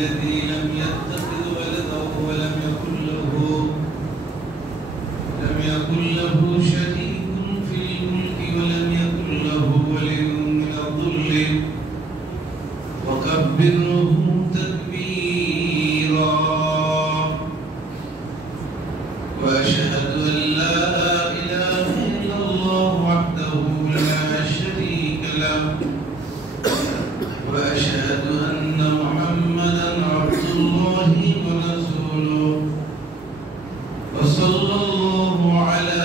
الذي لم يتخذ ولدا ولم يكن له شريك في الملك ولم يكن له ولي من الذل وكبره تكبيرا وأشهد أن لا إله إلا الله وحده لا شريك له وأشهد أن محمدا عبد الله ورسوله وصلى الله على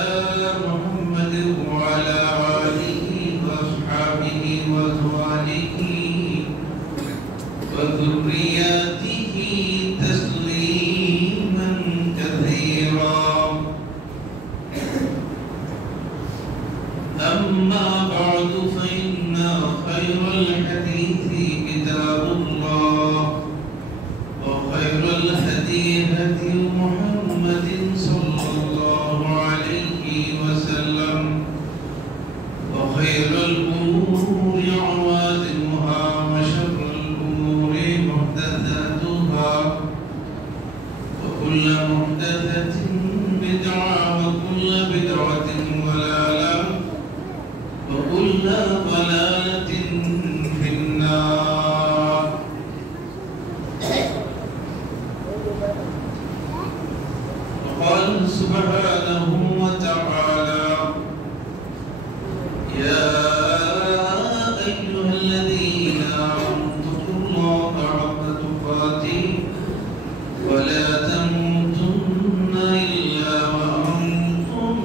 محمد وعلى آله وأصحابه وأزواجه وذرياته تسليما كثيرا أما بعد فإن خير الحديث كتاب الله وخير الهدي هدي محمد صلى الله عليه وسلم وخير الأمور عوادمها وشر الأمور محدثاتها وكل محدثة بدعة وكل بدعة ضلالة وكل ضلالة في النار وقال سبحانه وتعالى يا أيها الذين آمنوا اتقوا الله حق تقاته ولا تموتن إلا وأنتم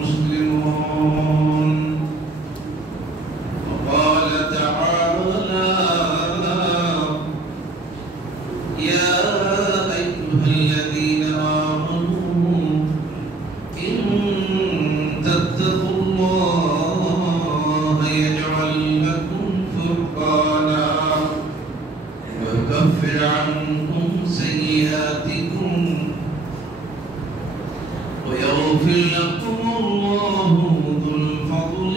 مسلمون وقال تعالى يا أيها الذين آمنوا إن تتقوا الله يجعل لكم فرقانا ويكفر عنكم سيئاتكم ويغفر لكم الله ذو الفضل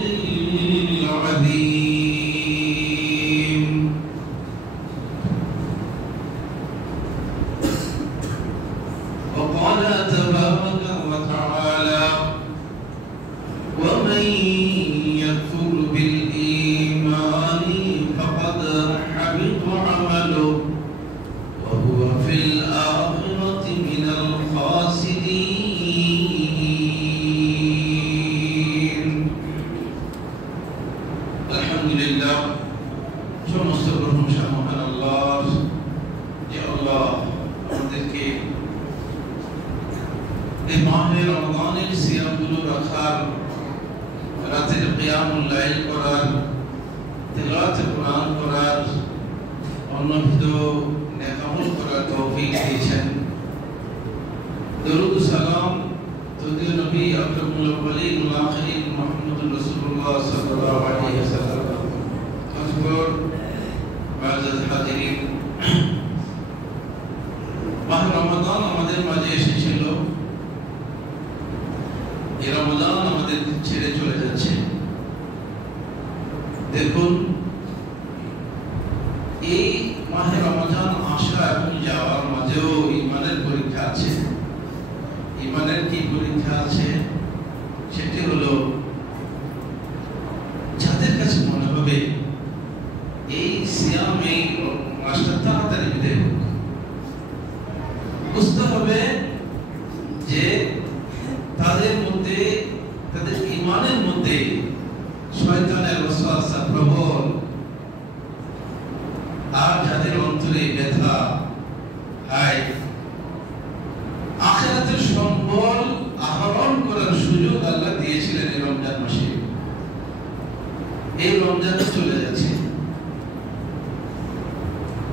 العظيم وقال تبارك وتعالى ومن يكفر بالإيمان فقد حبط عمله وهو في الآخرة من الخاسرين الحمد لله সমস্ত প্রশংসা মহান আল্লাহর যে আল্লাহ আমাদেরকে এই মাহে রমজানের সিয়ামগুলো রাখার রাতের কিয়ামুল লাইল করার তিলাওয়াতে কোরআন করার অন্যবিধ নেক আমল করার তৌফিক দিয়েছেন দরুদ ও সালাম যদিও নবী আকরামুল আউয়ালিন ওয়াল আখিরিন মুহাম্মদুর রাসূলুল্লাহ সাল্লাল্লাহু আলাইহি ওয়াসাল্লাম আজকের মুআজ্জাজ হাজিরিন মাহে রমাদান আমাদের মাঝে এসেছিল এই রমজান আমাদের ছেড়ে চলে যাচ্ছে দেখুন এই মাহে রমজান আসা এবং যাওয়ার মাঝেও ঈমানের পরীক্ষা আছে ঈমানের কি পরীক্ষা আছে সেটি হলো যাদের কাছে মনে হবে এই সিয়াম এই মাসটা তাড়াতাড়ি বিদায় হোক বুঝতে হবে যে তাদের মধ্যে তাদের ঈমানের মধ্যে শয়তানের ওয়াসওয়াসা প্রবল আর যাদের অন্তরে ব্যথা হায় আখিরাতের সম্বল আহরণ করার সুযোগ আল্লাহ দিয়েছিলেন এই রমজান মাসে এই রমজানে চলে যাচ্ছে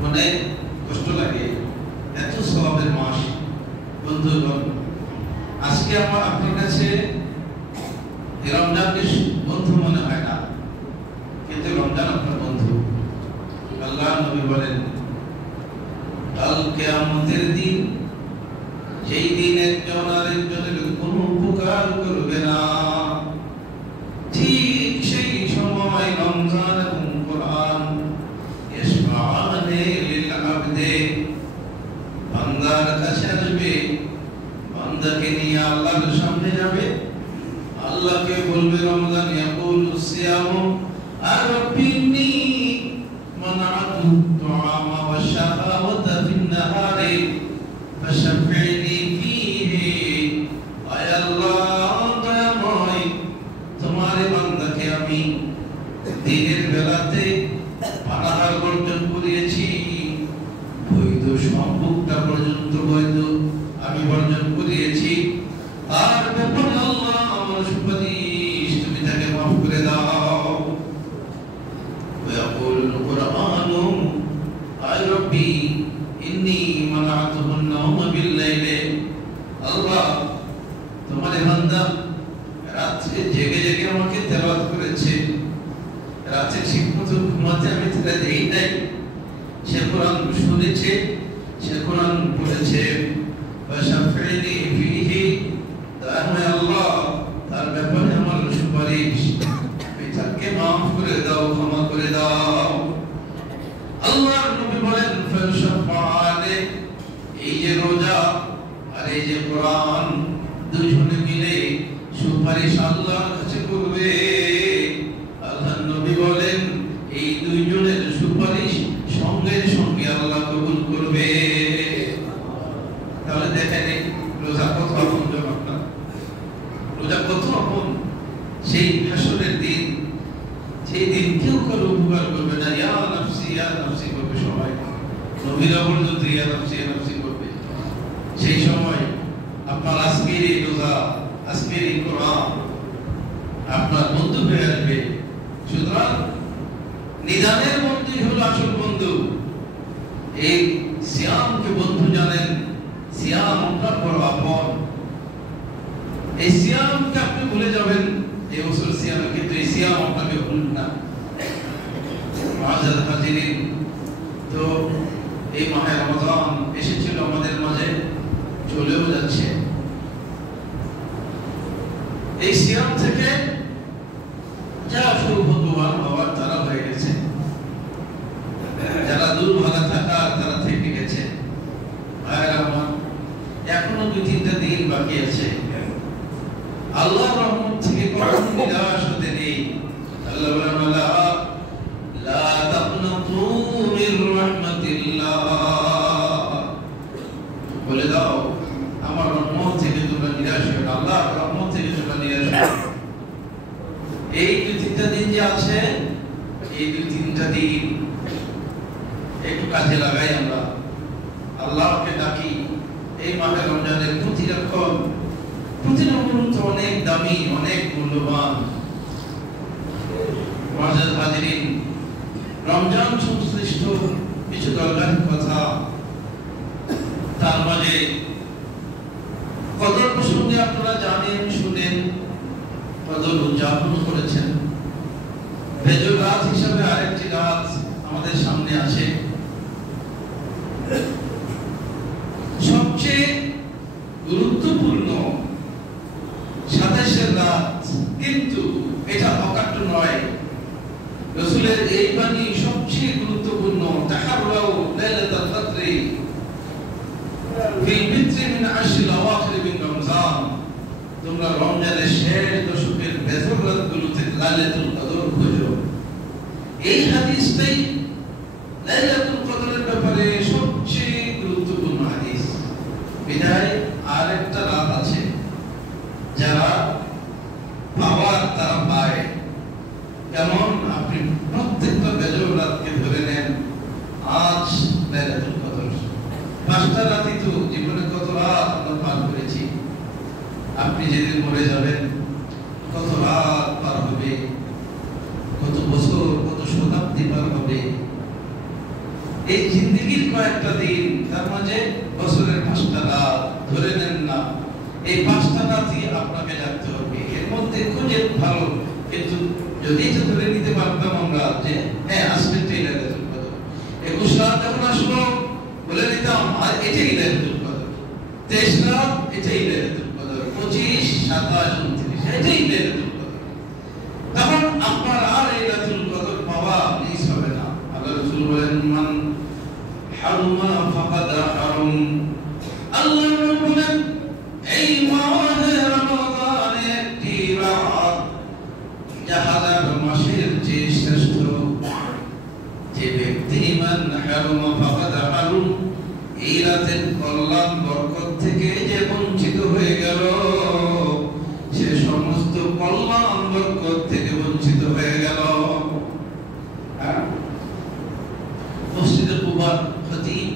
মনে কষ্ট লাগে এত সওয়াবের মাস বন্ধুগণ আজকে আমার আপনার কাছে রমজানকে বন্ধু মনে হয় না কিন্তু রমজান আপনার বন্ধু আল্লাহ নবী বলেন কাল কিয়ামতের দিন সেই দিন একজন আরেকজনের কোনো উপকার করবে না ঠিক সেই সময় রমজান এবং কোরআন ইসমাআনে লিল আবদে والصيام ربي إني منعت الطعام والشهوة في النهار فشفعني فيه أي الله دمائي তোমার বান্দাকে আমি দিনের বেলাতে পানাহার বর্জন করিয়েছি, বৈধ সম্পর্কটা পর্যন্ত বৈধ আমি বর্জন করিয়েছি। আর ব্যাপারে আল্লাহ আমার সুপারিশ তুমি তাকে মাফ করে দাও। ويقول القرآن أي ربي إني منعته النوم بالليل আল্লাহ তোমার বান্দা রাতে জেগে জেগে আমাকে তেলাওয়াত করেছে, রাতে ঠিকমতো ঘুমাতে আমি তাকে দেই নাই, সে কোরআন শুনেছে, সে কোরআন পড়েছে। ওয়াশাফিনি ফিহি তাহলে আল্লাহ তার ব্যাপারে আমার সুপারিশ তুমি তাকে মাফ করে দাও, ক্ষমা করে দাও। আল্লাহর নবী বলেন ফাশফাআনি, এই যে রোজা আর এই যে কোরআন দুজনে মিলে সুপারিশ আল্লাহর কাছে করবে। আল্লাহর নবী বলেন এই দুইজনের সুপারিশ সঙ্গে সঙ্গে আল্লাহ কবুল করবে। তাহলে দেখেন রোজা কত আপন জমাটা, রোজা কত আপন। সেই হাসরের দিন, সেই দিন কেউ কারো উপকার করবে না, ইয়া নাফসি করবে সবাই, নবীরা পর্যন্ত ইয়া নাফসি করবে। সেই সময় আপনার আজকের এই রোজা, আজকের এই কোরআন আপনার বন্ধু হয়ে আসবে। সুতরাং নিদানের বন্ধুই হলো আসল বন্ধু। এই সিয়ামকে বন্ধু জানেন, সিয়াম আপনার বড় আপন। এই সিয়ামকে আপনি ভুলে যাবেন এই বছর সিয়ামে, কিন্তু এই সিয়াম আপনাকে ভুলবেন না। মাআজাল হাজিরিন, তো এই মাহে রমজান এসেছিল আমাদের মাঝে, চলেও যাচ্ছে। এই সিয়াম থেকে যারা সৌভাগ্যবান হওয়ার তারা হয়ে গেছে, যারা দুর্ভাগা থাকার তারা থেকে গেছে। এখনো 2-3টা দিন বাকি আছে। আল্লাহর রহমত থেকে কখনো নিরাশ হতে নেই। আল্লাহ বলেন লা তাকনাতু মির রাহমাতিল্লাহ, বলে দাও আমার রহমত থেকে তোমরা নিরাশ হও না, আল্লাহর রহমত থেকে তোমরা নিরাশ হও। এই 2-3টা দিন যে আছে, এই 2-3টা দিন একটু কাজে লাগাই আমরা, আল্লাহকে ডাকি। এই মাহে রমজানের প্রতিটা ক্ষণ, প্রতিটা মুহূর্ত অনেক দামি, অনেক মূল্যবান। মাআজাল হাজিরিন, রমজান সংশ্লিষ্ট কিছু দরকারি কথা, তার মাঝে কদর প্রসঙ্গে আপনারা জানেন, শুনেন, কদর উদযাপন করেছেন। ফজর রাত হিসাবে আরেকটি রাত আমাদের সামনে আছে, সবচেয়ে গুরুত্বপূর্ণ 27 রাত, কিন্তু এটা অকাট্য নয়। রাসূলের এই বাণী সবচেয়ে গুরুত্বপূর্ণ। তাহাররাউ লাইলাতুল কদরি ফিল বিত্রি মিন আশরিল আওয়াখির মিন রমজান, তোমরা রমজানের শেষ দশকের বেজর রাতগুলোতে লাইলাতুল কদর খোঁজো। এই হাদিসটাই লাইলাতুল কদরের ব্যাপারে সবচেয়ে গুরুত্বপূর্ণ হাদিস। বিদায় আরেকটা রাত আছে যারা পাওয়ার তারা পায়। যেমন আপনি প্রত্যেকটা বেজর রাতকে ধরে নেন, আজ লাইলাতুল কদর। 5টা রাতই তো জীবনে কত রাত আমরা পার করেছি। আপনি যেদিন মরে যাবেন কত রাত পার হবে, কত বছর, কত শতাব্দী পার হবে। এই জিন্দেগির কয়েকটা দিন, তার মাঝে বছরের 5টা রাত ধরে নেন না, এই 5টা রাতই আপনাকে জানতে হবে। এর মধ্যে খুঁজে ভালো, কিন্তু যদি এটা ধরে নিতে পারতাম আমরা যে হ্যাঁ আজকে লাইলাতুল কদর, 21 রাত যখন আসলো বলে নিতাম আর এটাই লাইলাতুল কদর, 23 রাত এটাই লাইলাতুল কদর, 25, 27, 29 এটাই লাইলাতুল কদর। তখন আপনার আর এই লাইলাতুল কদর পাওয়া মিস হবে না। আল্লাহ রাসূল বলেন মান হারুমা ফাকাদ হারুম। আল্লাহ বলেন এই মাহে রমজানে একটি রাত 1000 মাস তিমান হারুমা ফাকাদ হারুম, এই রাতের কল্যাণ বরকত থেকে যে বঞ্চিত হয়ে গেল, সে সমস্ত কল্যাণ বরকত থেকে বঞ্চিত হয়ে গেল। মসজিদে কুবার খতিব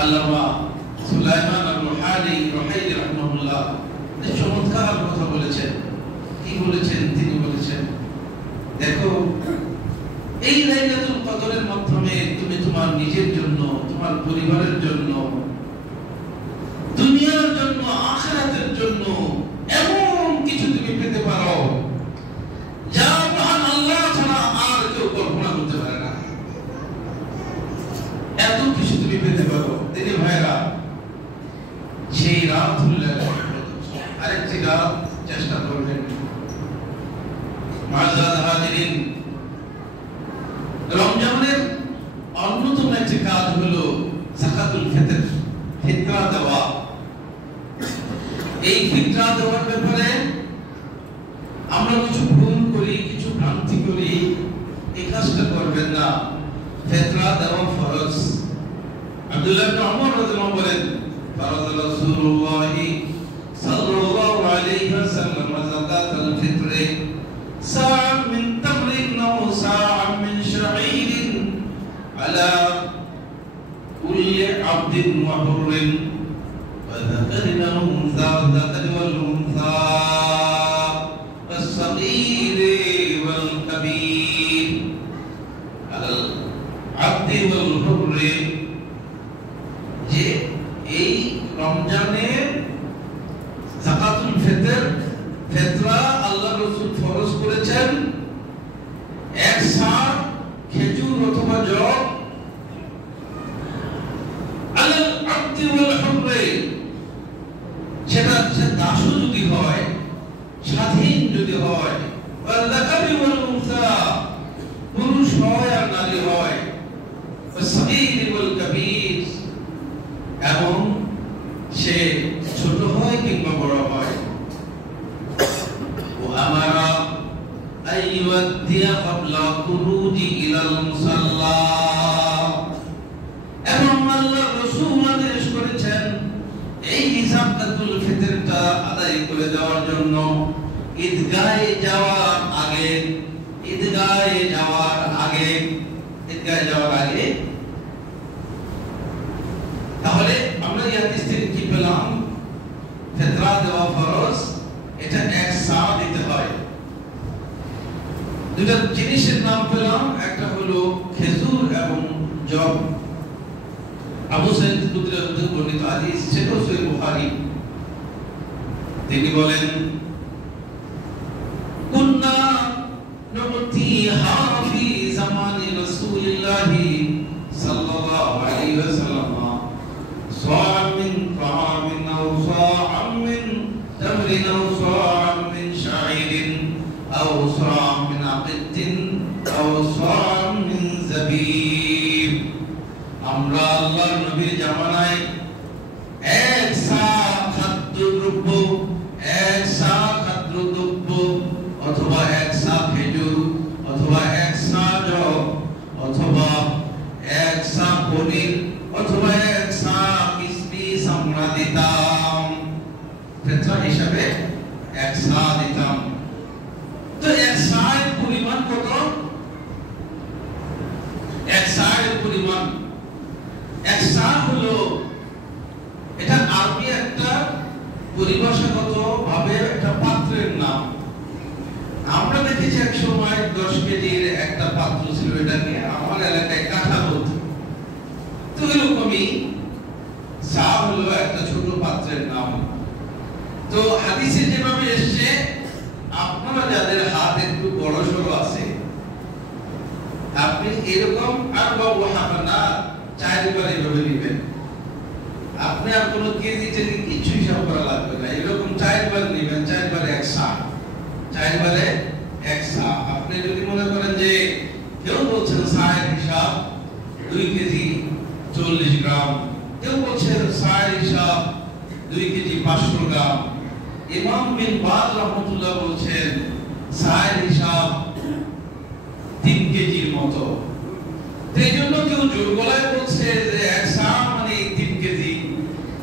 আল্লামা সুলাইমান আল-রুহাইলি রাহিমাহুল্লাহ চমৎকার কথা বলেছেন। কি বলেছেন? তিনি বলেছেন, দেখো, এই লাইলাতুল কদরের মাধ্যমে তুমি তোমার নিজের জন্য, তোমার পরিবারের জন্য, দুনিয়ার জন্য, আখিরাতের জন্য এমন কিছু তুমি পেতে পারো যা মহান আল্লাহ ছাড়া আর কেউ কল্পনা করতে পারে না। এত কিছু তুমি পেতে পারো। তিনি ভাইরা, সেই রাত হল আরেকটি রাত চেষ্টা করবেন। মাজাদ হাজিরিন, রমজানের অন্যতম একটি কাজ হলো যাকাতুল ফিতর, ফিতরা দেওয়া। এই ফিতরা দেওয়ার ব্যাপারে আমরা কিছু ভুল করি, কিছু ভ্রান্তি করি, এই কাজটা করবেন না। ফিতরা দেওয়া ফরজ। আব্দুল্লাহ ইবনে ওমর রাদিয়াল্লাহু বলেন, ফরজ রাসূলুল্লাহ সাল্লাল্লাহু আলাইহি ওয়াসাল্লাম যাকাতুল ফিতর সা'আন মিন তামরিন আও সা'আন মিন শাঈরিন আলা কুল্লি আবদিন ওয়া হুররিন ওয়া যাকারিন ওয়া উনসা যাকার ওয়াল উনসা والصغير والكبير على العبد والحر। যে এই রমজানে যাকাতুল ফিতর, ফিতরা আল্লাহ রাসূল ফরজ করেছেন এক ষাঁড় খেজুর অথবা জব, আলাল আবদি ওয়াল হুররি, সেটা দাসও যদি হয়, স্বাধীন যদি হয়, ওয়াল যাকারি ওয়াল উনসা, পুরুষ হয় আর নারী হয়, ওয়াস-সাগীর ওয়াল কাবীর, এবং সে ছোট হয় কিংবা বড় হয়। ও আমারা আইয়ুদ্দিয়া ক্বাবলা খুরুজি ইলাল মুসাল্লা, এবং আল্লাহর রাসূল আদেশ করেছেন এই যাকাতুল ফিতরটা আদায় করে দেওয়ার জন্য ঈদগাহে যাওয়ার আগে, ঈদগাহে যাওয়ার আগে, ঈদগাহে যাওয়ার আগে। তাহলে আমরা এই হাদিস থেকে কি পেলাম? ফিতরা দেওয়া ফরজ, এটা এক সা দিতে হয়। দুটো জিনিসের নাম পেলাম, একটা হলো খেজুর এবং জব। আবু সাঈদ খুদরি রাদিয়াল্লাহু বর্ণিত হাদিস, সেটা সহিহ বুখারী। তিনি বলেন, কুন্না নুতিহা ফি জামানি রাসূলিল্লাহি সাল্লাল্লাহু আলাইহি ওয়াসাল্লাম صاعا من طعام أو صاعا من تمر أو صاعا من شعير أو صاعا من عقد أو صاعا من زبيب। আমরা আল্লাহর নবীর জামানায় এক সা খাদ্যদ্রব্য, এক সা খাদ্যদ্রব্য অথবা এক সা খেজুর অথবা এক সা জব অথবা এক সা পনির অথবা এক সা কিসমিস আমরা দিতাম। ফিতরা হিসাবে এক সা দিতাম। তো এক সার পরিমাণ কত? এক সার পরিমাণ, এক সা হলো, এটা আরবি একটা পরিভাষাগত ভাবে একটা পাত্রের নাম। আমরা দেখেছি এক সময় 10 কেজির একটা পাত্র ছিল, এটাকে আমার এলাকায় কাঠা বলতো। তো এরকমই সা হলো একটা ছোট পাত্রের নাম। তো হাদিসে যেভাবে এসেছে, আপনারা যাদের হাত একটু বড় সড়ো আছে, আপনি এরকম আর বাবু হাফানা 4 বার এইভাবে নেবেন। আপনি আর কোনো কেজি টেজি কিছু হিসাব করা লাগবে না, এরকম 4 বার নেবেন। 4 বারে 1 সা, 4 বারে 1 সা। আপনি যদি মনে করেন যে কেউ বলছেন সায়ের হিসাব 2 কেজি 40 গ্রাম, কেউ বলছেন সায়ের হিসাব 2 কেজি 500 গ্রাম, ইমাম বিন বাজ রাহমাতুল্লাহ বলছেন সায়ের হিসাব 3 কেজির মতো। এই জন্য কেউ জোর গলায় বলছে যে 1 সা মানে 3 কেজি,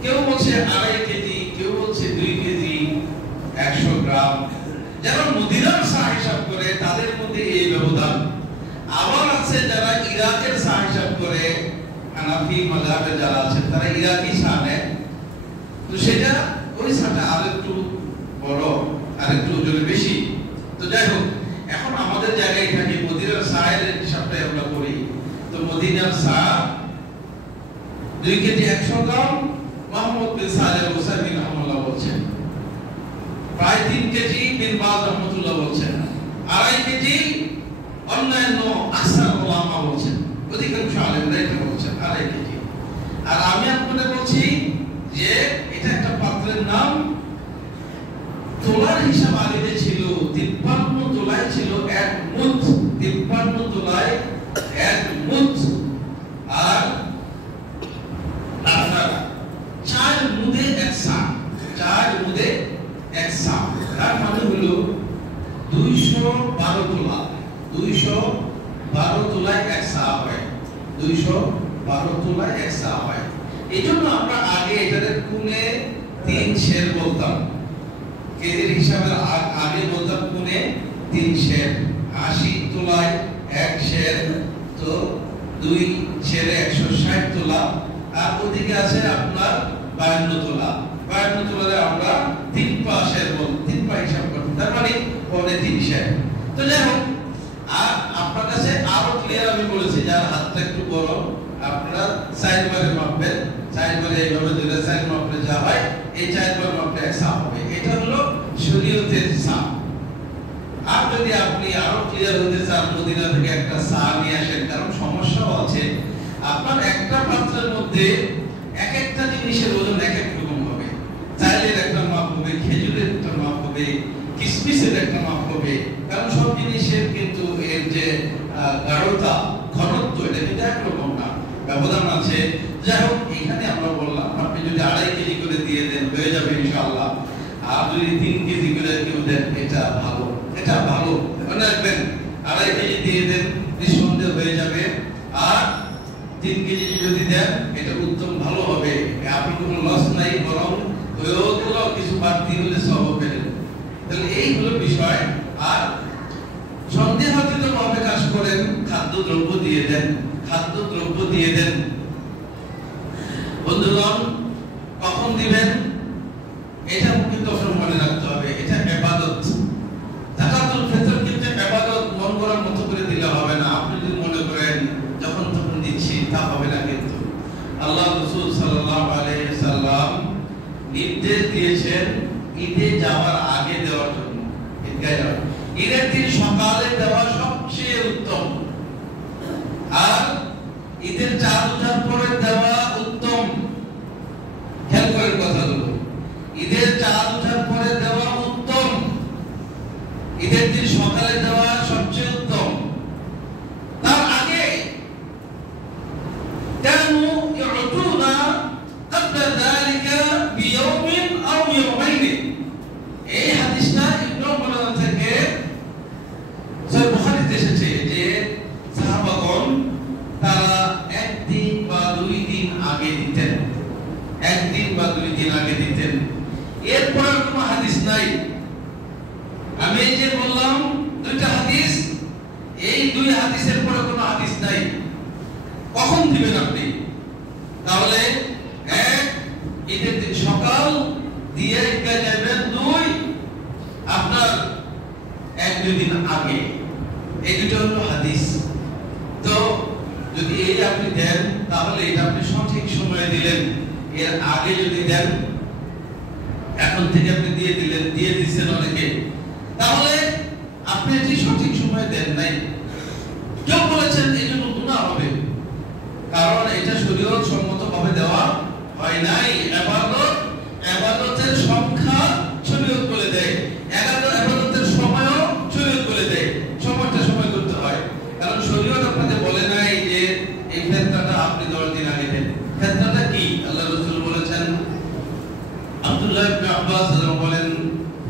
কেউ বলছে 2.5 কেজি, কেউ বলছে 2 কেজি 100 গ্রাম। যারা মদিনার সা হিসাব করে তাদের মধ্যে এই ব্যবধান। আবার আছে যারা ইরাকের সা হিসাব করে, হানাফি মাযহাবে যারা আছে তারা ইরাকি সা নেয়, তো সেটা ওই সাটা আরেকটু বড়, আরেকটু ওজনে বেশি। তো যাই হোক, এখন আমাদের জায়গায় থাকে মদিনার সায়ের হিসাবটা আমরা করি। তো মদিনার সা 2 কেজি 100 গ্রাম, মুহাম্মদ বিন সালেহ আল-উসাইমিন রাহমাহুল্লাহ বলছেন। প্রায় 3 কেজি বিন বাজ রাহমাতুল্লাহ বলছেন। 2.5 কেজি অন্যান্য আকসার উলামা বলছেন, অধিকাংশ আলেমরা এটা বলছেন 2.5 কেজি। আর আমি আপনাদের বলছি যে এটা একটা পাত্রের নাম। তোলার হিসাব আগে ছিল 53 তোলায় ছিল 1 মুদ, 53 তোলায় 1 মুদ। আর আপনার 4 মুদে 1 সা, 4 মুদে 1 সা, তার মানে হলো 212 তোলা। 212 তোলায় 1 সা হয়, 212 তোলায় 1 সা হয়। এইজন্য আমরা আগে এটাকে কুনে 3 শের বলতাম, কেজির হিসাবে আগে বলতাম কুনে 3 শের। 80 তোলায় 1 শের, তো 2 শেরে 160 তোলা। আর ওদিকে আছে আপনার 52 তোলা। 52 তোলারে আমরা 3 পা শের বল, 3 পা হিসাব করতাম, তার মানে পৌনে 3 শের। তো যাই হোক, আর আপনার কাছে আরো ক্লিয়ার আমি বলেছি, যার হাতটা একটু বড় আপনারা 4 বারে মাপবেন। 4 বারে এইভাবে দিলে 4 মাপলে যা হয়, এই 4 বার মাপলে 1 সা হবে। এটা হলো শরীয়তের সা। আর যদি আপনি আরো ক্লিয়ার হতে চান, মদিনা থেকে একটা সা নিয়ে আসেন, কারণ সমস্যাও আছে। আপনার একটা পাত্রের মধ্যে এক একটা জিনিসের ওজন এক এক রকম হবে। চাইলের একটা মাপ হবে, খেজুরের একটা মাপ হবে, কিশমিশের একটা মাপ হবে, কারণ সব জিনিসের কিন্তু এর যে গাঢ়তা, ঘনত্ব, এটা কিন্তু একরকম না, ব্যবধান আছে। যাই হোক, এখানে আমরা বললাম আপনি যদি 2.5 কেজি করে দিয়ে দেন হয়ে যাবে ইনশাআল্লাহ। আর যদি 3 কেজি করে কেউ দেন, এটা ভালো, এটা ভালো মনে রাখবেন। 2.5 কেজি দিয়ে দেন, নিঃসন্দেহে হয়ে যাবে। আর 3 কেজি যদি দেন, এটা উত্তম ভালো হবে, আপনার কোনো লস নাই, বরং ওইগুলো কিছু বাড়তি হলে সব পেলেন। তাহলে এই হলো বিষয়। আর সন্দেহাতীত ভাবে কাজ করেন, খাদ্যদ্রব্য দিয়ে দেন, খাদ্যদ্রব্য দিয়ে দেন। বন্ধুগণ, কখন দিবেন এটা কিন্তু মনে রাখতে হবে, এটা ইবাদত। যাকাতুল ফিতর কিন্তু ইবাদত, মন করার মতো করে দিলে হবে না। আপনি যদি মনে করেন যখন তখন দিচ্ছি, তা হবে না। কিন্তু আল্লাহ রাসূল সাল্লাল্লাহু আলাইহি ওয়াসাল্লাম নির্দেশ দিয়েছেন ঈদে যাওয়ার আগে দেওয়ার জন্য। ঈদের দিন সকালে দেওয়া সবচেয়ে উত্তম, আর ঈদের 4 রোজার পরে দেওয়া উত্তম। খেয়াল করেন কথাগুলো, ঈদের 4 রোজার পরে দেওয়া উত্তম, ঈদের দিন সকালে দেওয়া সবচেয়ে উত্তম। তার আগে কানু ইউতুনা ক্বাবলা যালিকা বিয়াউমিন আও ইয়াউমাইন। এই হাদিসটা ইবনে উমর থেকে সহিহ বুখারীতে এসেছে যে সাহাবাগণ তারা 1 দিন বা 2 দিন আগে দিতেন, 1 দিন বা 2 দিন আগে দিতেন। এরপর আর কোনো হাদিস নাই। আমি এই যে বললাম 2টা হাদিস, এই 2 হাদিসের পরে কোনো হাদিস নাই। কখন দিবেন আপনি? তাহলে 1 ঈদের দিন সকাল দিয়ে ঈদগাহ যাবেন, 2 আপনার 1-2 দিন আগে। এই দুটো হলো হাদিস। তো যদি এই আপনি দেন, তাহলে এটা আপনি সঠিক সময়ে দিলেন। এর আগে যদি দেন, এখন থেকে আপনি দিয়ে দিলেন, দিয়ে দিচ্ছেন অনেকে, তাহলে আপনি এটি সঠিক সময়ে দেন নাই। কেউ বলেছেন এই জন্য গুনাহ হবে, কারণ এটা শরীয়ত সম্মতভাবে দেওয়া হয় নাই। ইবাদতের সংখ্যা শরীয়ত বলে দেয়, ইবাদতের সময়ও শরীয়ত বলে দেয়। সময়টা সময় করতে হয়, কারণ শরীয়ত আপনাদের বলে নাই যে এই ফেতরাটা আপনি 10 দিন আগে দেন। ফেতরাটা কি? আল্লাহ রাসূল বলেছেন, আব্দুল্লাহ ইবনে আব্বাস বলেন,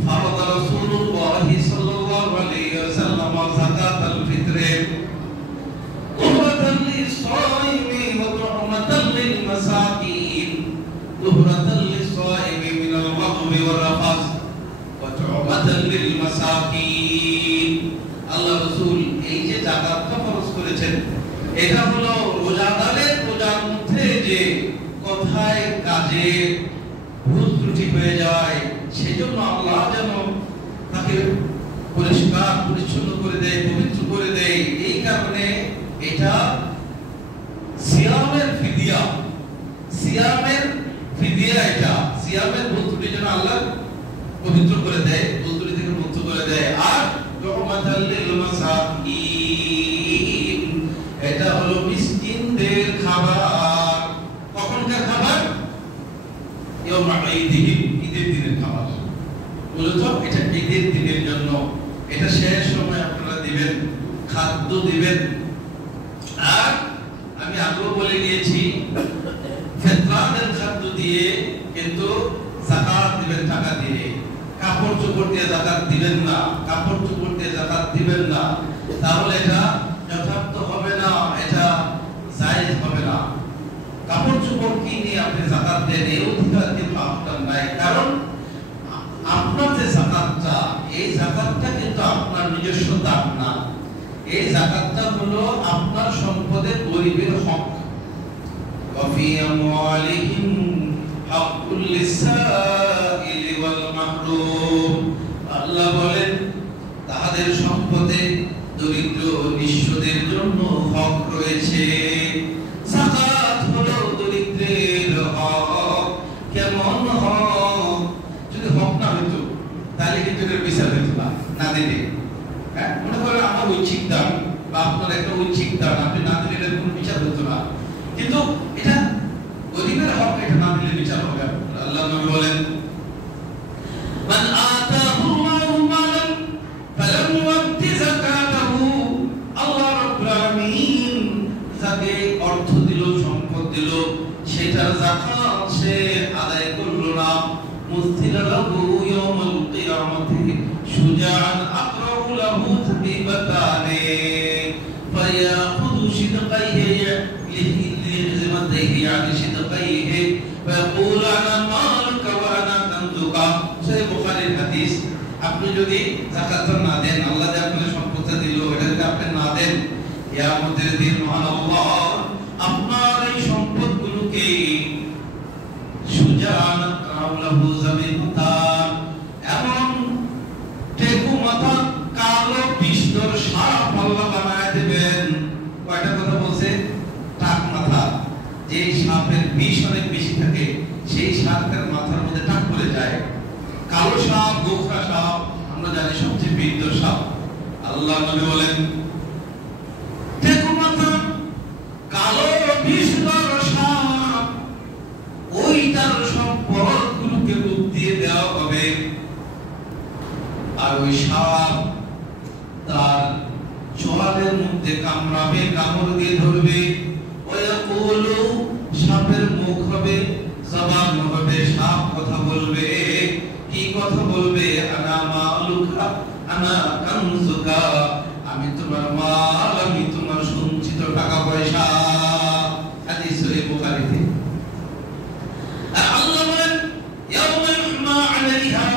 ফারাদা রাসূলুল্লাহ সাল্লাল্লাহু আলাইহি ওয়াসাল্লাম যাকাতাল ফিতর কুরবাতান মাসাকিন তুহরাতাল লিসাইমি মিনাল লাগবি ওয়ার রাফাস ওয়া তু'মাতাল লিল মাসাকিন। আল্লাহ রাসূল এই যে যাকাতটা ফরজ করেছেন, এটা হলো রোজাদারের রোজার মধ্যে যে কথায় কাজে ভুল ত্রুটি হয়ে যায়, সেজন্য আল্লাহ যেন তাকে পরিষ্কার পরিচ্ছন্ন করে দেয়, পবিত্র করে দেয়। এই কারণে এটা সিয়ামের ফিদিয়া, সিয়ামের ফিদিয়া, এটা সিয়ামের ভুল ত্রুটি যেন আল্লাহ পবিত্র করে দেয়, ভুল ত্রুটি থেকে মুক্ত করে দেয়। আর রহমাতাল লিল মাসাকিন, এটা হলো মিসকিনদের খাবার। কখনকার খাবার? ইয়াউমা ঈদিহিম, ঈদের দিনের খাবার। মূলত এটা ঈদের দিনের জন্য, এটা শেষ সময় আপনারা দিবেন, খাদ্য দিবেন। আর আমি আগেও বলে গিয়েছি, ফিতরাদের খাদ্য দিয়ে কিন্তু যাকাত দিবেন, টাকা দিয়ে। কাপড় চোপড় দিয়ে যাকাত দিবেন না, কাপড় চোপড় দিয়ে যাকাত দিবেন না, তাহলে এটা যথার্থ হবে না, এটা জায়েজ হবে না। কাপড় চোপড় কিনে আপনি যাকাত দেন, এই অধিকার কিন্তু আপনার নাই। কারণ আপনার যে যাকাতটা, এই যাকাতটা কিন্তু আপনার নিজস্ব দান না। এই যাকাতটা হলো আপনার সম্পদের গরিবের হক। ওয়াফি আমওয়ালিহিম হাক্কুল লিসাইলি ওয়াল মাহরুম। আল্লাহ বলেন তাদের সম্পদে দরিদ্র নিঃস্বদের জন্য হক রয়েছে। যাকাত হলো দরিদ্রের হক। কেমন হক? যদি হক না হতো তাহলে কিন্তু এর বিচার হতো না, না দিলে। হ্যাঁ, মনে করেন আমার ঐচ্ছিক দান বা আপনার একটা ঐচ্ছিক দান, আপনি না দিলে এর কোনো বিচার হতো না। কিন্তু এটা গরিবের হক, এটা না দিলে বিচার হবে। আল্লাহ নবী বলেন মান আতাহুল্লাহু মালান ফালাম ইউতি যাকাতাহু। আল্লাহ রাব্বুল আলামিন যাকে অর্থ দিল, সম্পদ দিল, সেটার যাকাত সে আদায় করলো না, মুসতিলা লাহু ইয়াউমাল কিয়ামাতি শুজাআন আকরাহু লাহু তাবিবাতানি ফায়াখুযু শিদকাইহি লিহিযমাতিহি আনি শিদকাইহি ফায়াকুলু আনা মালুকা ওয়া আনা কানজুকা। সহিহ বুখারীর হাদিস। আপনি যদি যাকাত না দেন, আল্লাহ যে আপনাকে সম্পদটা দিল, এটা যদি আপনি না দেন, কিয়ামতের দিন মহান আল্লাহ আপনার এই সম্পদগুলোকে সুজান কাউলাহু যাবিতান, এমন টেকু মাথা কালো বিষ্ণুর সাপ আল্লাহ বানায় দেবেন। কয়টা কথা বলছে? টাক মাথা। যে সাপের বিষ অনেক বেশি থাকে, সেই সাপের মাথার মধ্যে টাক পড়ে যায়। কালো সাপ, গোখরা সাপ, আমরা জানি সবচেয়ে বৃদ্ধ সাপ। আল্লাহ নবী বলেন টেকু মাথা কালো বিষ্ণুর সাপ, ওইটার সম্পদগুলোকে মুখ দিয়ে দেওয়া হবে। আর ওই সাপ তার চোয়ালের মধ্যে কামড়াবে, কামড় দিয়ে ধরবে। ওয়ায়াকুলু, সাপের মুখ হবে, জবান হবে, সাপ কথা বলবে। কি কথা বলবে? আনা মালুকা আনা কানজুকা, আমি তোমার মাল, আমি তোমার সঞ্চিত টাকা পয়সা। হাদিস সহিহ বুখারীতে। আল্লাহ বলেন ইয়াউমা ইউহমা আলাইহা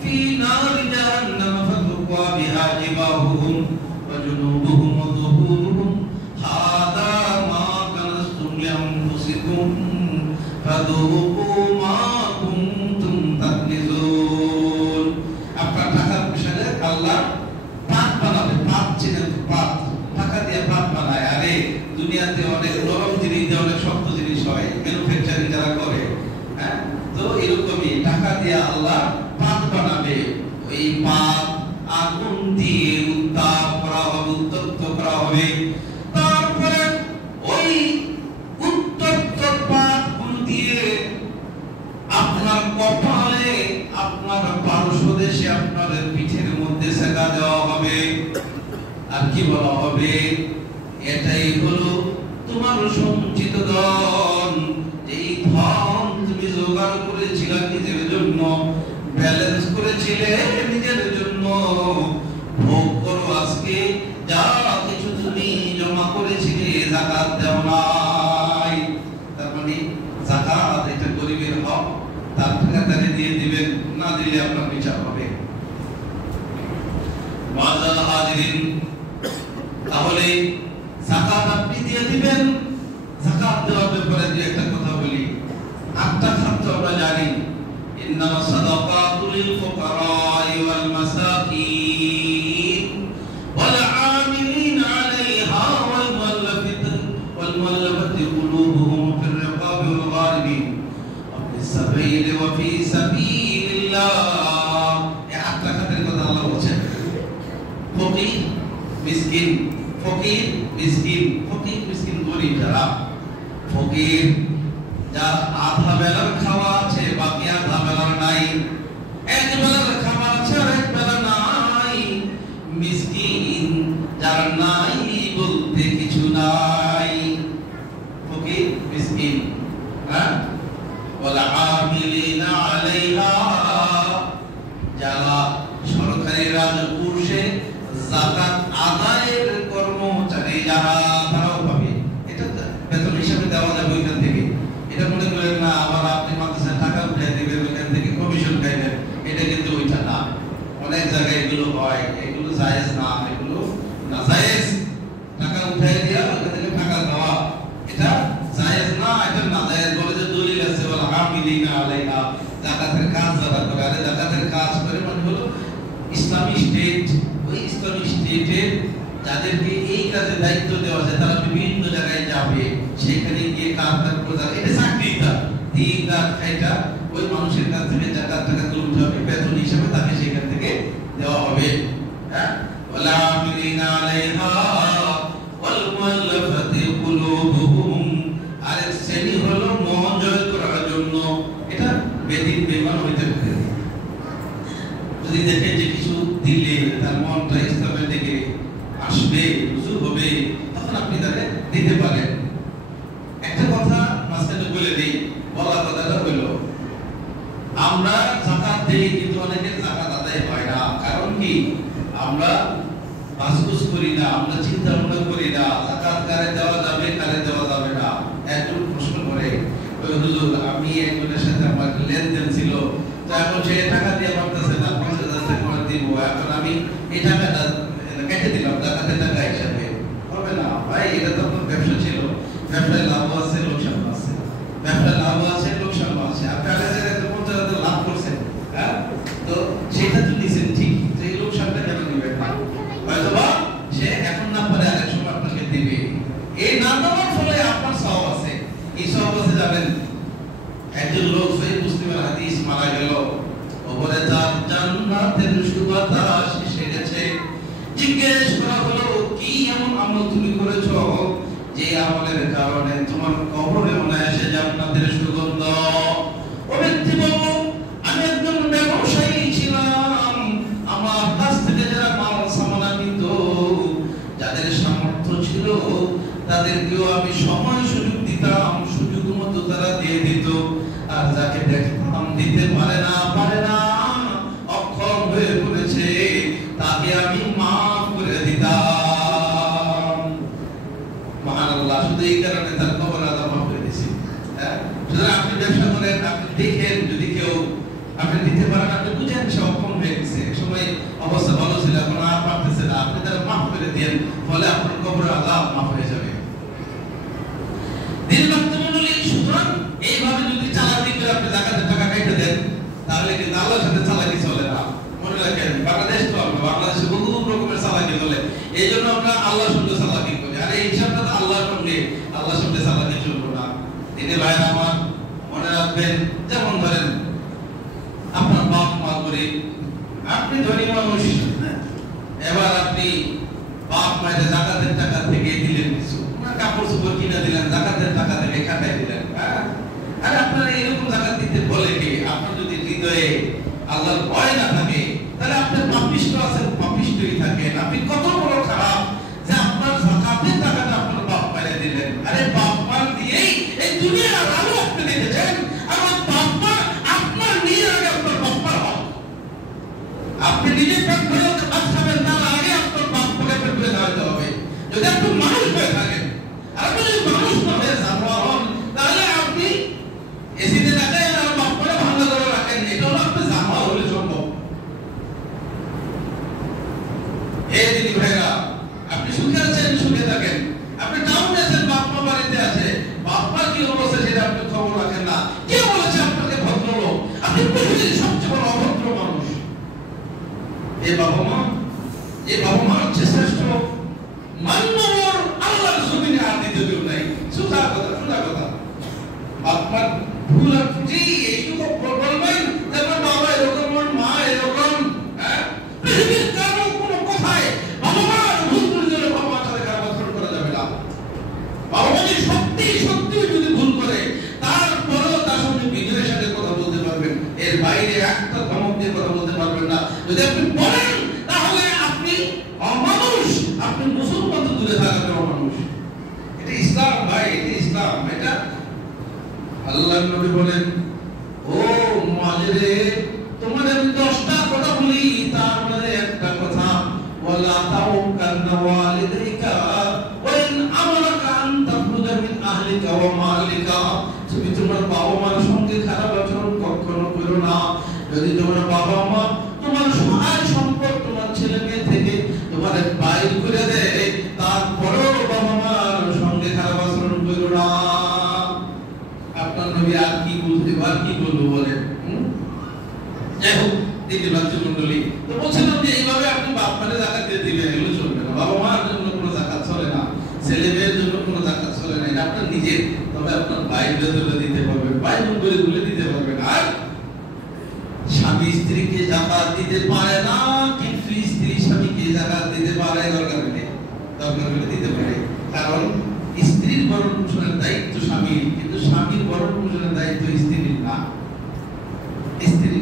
ফি নারি জাহান্নাম ফাতুক্বা বিহা জিবাহুহুম ওয়া জুনুবুহুম ওয়া যুহুরুহুম হাদা মা কানাসতুম লিআনফুসিকুম ফাযুকু মা কুনতুম তাকনিজুন। আপনার টাকা পয়সা দিয়ে আল্লাহ পাত বানাবে। পাত চিনেন? পাত, টাকা দিয়ে পাত বানায়। আরে দুনিয়াতে অনেক নরম জিনিস দিয়ে অনেক শক্ত জিনিস হয়, ম্যানুফ্যাকচারিং যারা করে। হ্যাঁ, তো এরকমই টাকা দিয়ে আল্লাহ পাত বানাবে। ওই পাত আগুন দিয়ে উত্তাপ করা হবে, উত্তপ্ত করা হবে। তারপরে ওই উত্তপ্ত পাতগুলো দিয়ে আপনার কপালে, আপনার পার্শ্বদেশে, আপনার পিঠের মধ্যে সেকা দেওয়া হবে। আর কি বলা হবে? এটাই হলো তোমার সঞ্চিত ধন। এই ধন তুমি জোগাড় করেছিলে নিজের জন্য, ব্যালেন্স করেছিলে নিজের জন্য। ভোগ করো আজকে যা কিছু তুমি জমা করেছিলে, যাকাত দাও নাই। তার মানে মাজাল হাজিরিন, তাহলে যাকাত আপনি দিয়ে দিবেন। যাকাত দেওয়ার ব্যাপারে যে একটা কথা বলি, 8টা খাত আমরা জানি। ইন্নামা সাদাকাতু লিল ফুকারা'i ওয়াল মাসাকিন ওয়াল আমিলিনা আলাইহা ওয়াল মুআল্লাফাতি কুলুবুহুম ফির রিকাবি ওয়াল গারিবিন ওয়া ফিস সাবিলি ওয়া ফি সাবিলিল্লাহ। এই 8টা খাতের কথা আল্লাহ বলেছেন। ফকির মিসকিন, ফকির মিসকিন, ফকির মিসকিন গরিব যারা, ফকির যার আধা বেলার খাওয়া আছে বাকি আধা বেলার নাই, এক বেলার খাবার আছে আর এক বেলা নাই, মিসকিন যার নাই বলতে কিছু নাই, ফকির মিসকিন। হ্যাঁ, ওয়াল আমিলিনা আলাইহা, যারা সরকারি রাজকোষে যাকাত আদায়ের কর্মচারী যারা, তারাও পাবে। এটা বেতন হিসাবে দেওয়া যাবে ওইখান থেকে। এটা মনে করেন না আবার আপনি মাদ্রাসায় টাকা উঠে দিবেন ওইখান থেকে কমিশন খাইবেন, এটা কিন্তু ওইটা না। অনেক জায়গায় এগুলো হয়, এগুলো জায়েজ না, এগুলো নাজায়েজ। টাকা উঠাই দিয়া ওইখান থেকে টাকা দেওয়া, এটা জায়েজ না, এটা নাজায়েজ। বলে যে দলিল আছে ওয়াল আমিলিনা আলাইহা, যাকাতের কাজ যারা করে, আরে যাকাতের কাজ করে মানে হলো ইসলামী স্টেট, ওই ইসলামী স্টেটের যাদেরকে এই কাজের দায়িত্ব দেওয়া আছে তারা বিভিন্ন জায়গায় যাবে, সেখানে গিয়ে কাজ করতে হবে। এটা চাকরিটা দিনটা খাইটা ওই মানুষের কাছ থেকে যাকাত টাকা তুলতে হবে, বেতন হিসেবে তাকে সেখান থেকে দেওয়া হবে। হ্যাঁ, ওয়ালা আমিলিনা আলাইহা ওয়াল মুআল্লাফাতি কুলুবুহুম, আরেক শ্রেণী হলো মন জয় করার জন্য। এটা বেদিন বেমান হইতে পারে, যদি দেখে যে কিছু দিলে তার মনটা ইসলামের দিকে আসবে, রুজু হবে, তখন আপনি তাকে দিতে পারেন। একটা কথা মাঝখানে বলে দিই, বলা কথাটা হলো আমরা যাকাত দেই কিন্তু অনেকের যাকাত আদায় হয় না। কারণ কি? আমরা বাসগুস করি না, আমরা চিন্তা ভাবনা করি না যাকাত কারে দেওয়া যাবে কারে দেওয়া যাবে না। একজন প্রশ্ন করে, ওই হুজুর আমি একজনের সাথে আমার লেনদেন ছিল, তো এখন সে টাকা দিয়ে পারতেছে না, 50,000 টাকা দিব, এখন আমি এই টাকাটা কেটে দিলাম যাকাতের টাকা হিসাবে, হবে না ভাই। এটা তো আপনার ব্যবসা ছিল, ব্যবসায় লাভ আছে লোকসান আছে, ব্যবসায় লাভ আছে লোকসান আছে। আপনি 50,000 লাভ করছেন, হ্যাঁ, তো সেটা তো নিছেন ঠিক, তো এই লোকসানটা কেন দিবেন না? হয়তোবা সে এখন না পারে আরেক সময় আপনাকে দিবে। এই না দেওয়ার ফলে আপনার সওয়াব আছে। এই সওয়াব আছে জানেন, একজন লোক সহিহ মুসলিমের হাদিস মারা গেল, ওপরে তার জান্নাতের সুবাতাস এসে গেছে। জিজ্ঞেস করা হলো কি এমন আমল তুমি করেছো যে আমলের কারণে তোমার কবরে মনে আসে জান্নাতের সুগন্ধ? ও ব্যক্তি বলল, আমি একজন ব্যবসায়ী ছিলাম, আমার কাছ থেকে যারা মাল সামানা নিত, যাদের সামর্থ্য ছিল তাদেরকেও আমি সময় সুযোগ দিতাম, সুযোগ মতো তারা দিয়ে দিত, আর যাকে দেখতাম দিতে পারে না অক্ষম হয়ে পড়েছে তাকে আমি মাফ করে দিতাম। সুবহানাল্লাহ, শুধু এই কারণে তার কবর আযাব মাফ করে দিয়েছি। হ্যাঁ, সুতরাং আপনি ব্যবসা করেন, আপনি দেখেন যদি কেউ আপনি দিতে পারেন, আপনি বুঝেন সে অক্ষম হয়ে গেছে, এক সময় অবস্থা ভালো ছিল এখন আর পারতেছে না, আপনি তারা মাফ করে দেন, ফলে আপনার কবর আযাব মাফ হয়ে যাবে। সুতরাং এইভাবে যদি চালাকি করে আপনি যাকাতের টাকা কেটে দেন, তাহলে কিন্তু আল্লাহর সাথে চালাকি চলে না। মনে রাখেন, বাংলাদেশ তো আমরা বাংলাদেশে বহু রকমের চালাকি চলে, এই জন্য আমরা আল্লাহর সঙ্গে চালাকি করি। আর এই হিসাবটা তো আল্লাহর সঙ্গে, আল্লাহর সঙ্গে চালাকি চলবো না। তিনি ভাইরা আমার মনে রাখবেন, যেমন ধরেন আপনার বাপ মা গরিব, আপনি ধনী মানুষ, এবার আপনি বাপ মায়ের যাকাতের টাকা থেকে দিলেন কিছু, কাপড় চোপড় কিনে দিলেন, যাকাতের টাকা থেকে খাটাই দিলেন। আর আপনারা এরকম যাকাত দিতে বলে কি? আপনার যদি হৃদয়ে আল্লাহর ভয় না থাকে, তাহলে আপনি পাপিষ্ঠ আছেন, পাপিষ্ঠই থাকেন। আপনি কত বড় খারাপ যে আপনার যাকাতের টাকাটা আপনার বাপ মায়ের দিলেন। আরে বাপ মা দিয়েই এই দুনিয়ার আলো আপনি দেখেছেন, আমার বাপ মা আপনার নিজের আগে আপনার বাপ মার হক। আপনি নিজে পেট ভরে ভাত খাবেন, তার আগে আপনার বাপ মাকে পেট ভরে খাওয়াতে হবে। যদি আপনি মানুষ হয়ে থাকেন, আর আপনি যদি মানুষ না হয়ে জানোয়ার হন, তাহলে আপনি এসিতে থাকেন আর বাপ করে ভাঙা ধরে রাখেন, এটা হলো আপনি জানোয়ার হলে সম্ভব। সুখে আছেন, সুখে থাকেন। আপনি টাউনে আছেন, বাপমা বাড়িতে আছে, বাপমার কি অবস্থা সেটা আপনি খবর রাখেন না। কে বলেছে আপনাকে ভদ্রলোক? আপনি পৃথিবীর সবচেয়ে বড় অভদ্র মানুষ। এই বাবা মা হচ্ছে শ্রেষ্ঠ মানবর আল্লাহর জমিনে আর দ্বিতীয় কেউ নাই। সোজা কথা। আপনার ভুল আর ত্রুটি এইটুকু বলবেন যেমন বাবা এরকম, মা এরকম। পৃথিবীর কারো কোনো কথায় বাবা মার ভুল ত্রুটি হলে বাবা মার সাথে খারাপ আচরণ করা যাবে না। বাবা মা যদি সত্যি যদি ভুল করে তারপরেও তার সঙ্গে বিনয়ের সাথে কথা বলতে পারবেন, এর বাইরে একটা ধমক দিয়ে কথা বলতে পারবেন না। যদি আপনি বলেন তাহলে আপনি অমানুষ, আপনি মুসলমান তো দূরে থাকবেন অমানুষ। এটা ইসলাম ভাই, এটা ইসলাম। এটা আল্লাহর নবী বলেন, ও মুআজিরে, তোমার আমি 10টা কথা বলি, তার মধ্যে একটা কথা, ওয়ালা তাওকান্না ওয়ালিদাইকা ওয়া ইন আমারাকা আন তাখরুজা মিন আহলিকা ওয়া মালিকা। তুমি তোমার বাবা মার সঙ্গে খারাপ আচরণ কখনো করো না। যদি তোমার বাবা মা তোমার সহায় সম্পদ তোমার ছেলে মেয়ে থেকে তোমার বাইর করে দেয়, তারপরেও বাবা মার সঙ্গে খারাপ আচরণ করো না। আপনার নবী আর কি বলবো বলেন? যাই হোক, দ্বিতীয় রাজ্যমণ্ডলী তো বলছিলাম যে এইভাবে আপনি বাপ মারে যাকাত দিয়ে দিবেন, এগুলো চলবে না। বাবা মার জন্য কোনো যাকাত চলে না, ছেলে মেয়ের জন্য কোনো যাকাত চলে না। এটা আপনার নিজের, তবে আপনার বাইরে দিতে পারবেন, বাইরে করে দিতে পারবেন। আর স্বামী স্ত্রীকে যাকাত দিতে পারে না, কিন্তু স্ত্রী স্বামীকে যাকাত দিতে পারে, দরকার হলে দিতে পারে। কারণ স্ত্রীর ভরণ পোষণের দায়িত্ব স্বামীর, কিন্তু স্বামীর ভরণ পোষণের দায়িত্ব স্ত্রীর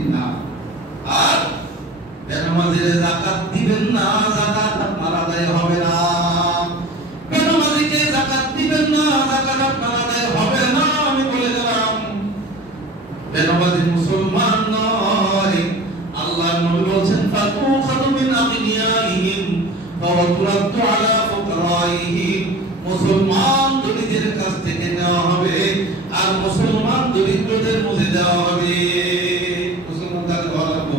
না। আর বেনামাজিরে যাকাত দিবেন না, যাকাত আপনার আদায় হবে না। বেনামাজিকে যাকাত দিবেন না, যাকাত আপনার আদায় হবে না। আমি বলে দিলাম, বেনামাজি মুসলমান নয়। আল্লাহর নবী বলেন, ফাতুখাদু মিন আগনিয়াইহিম ওয়া তুরাদ্দু আলা ফুকারাইহিম। মুসলমান দরিদ্রদের কাছ থেকে নেওয়া হবে আর মুসলমান দরিদ্রদের মধ্যে দেওয়া হবে। মুসলমান তাদের ভালো লাগবে।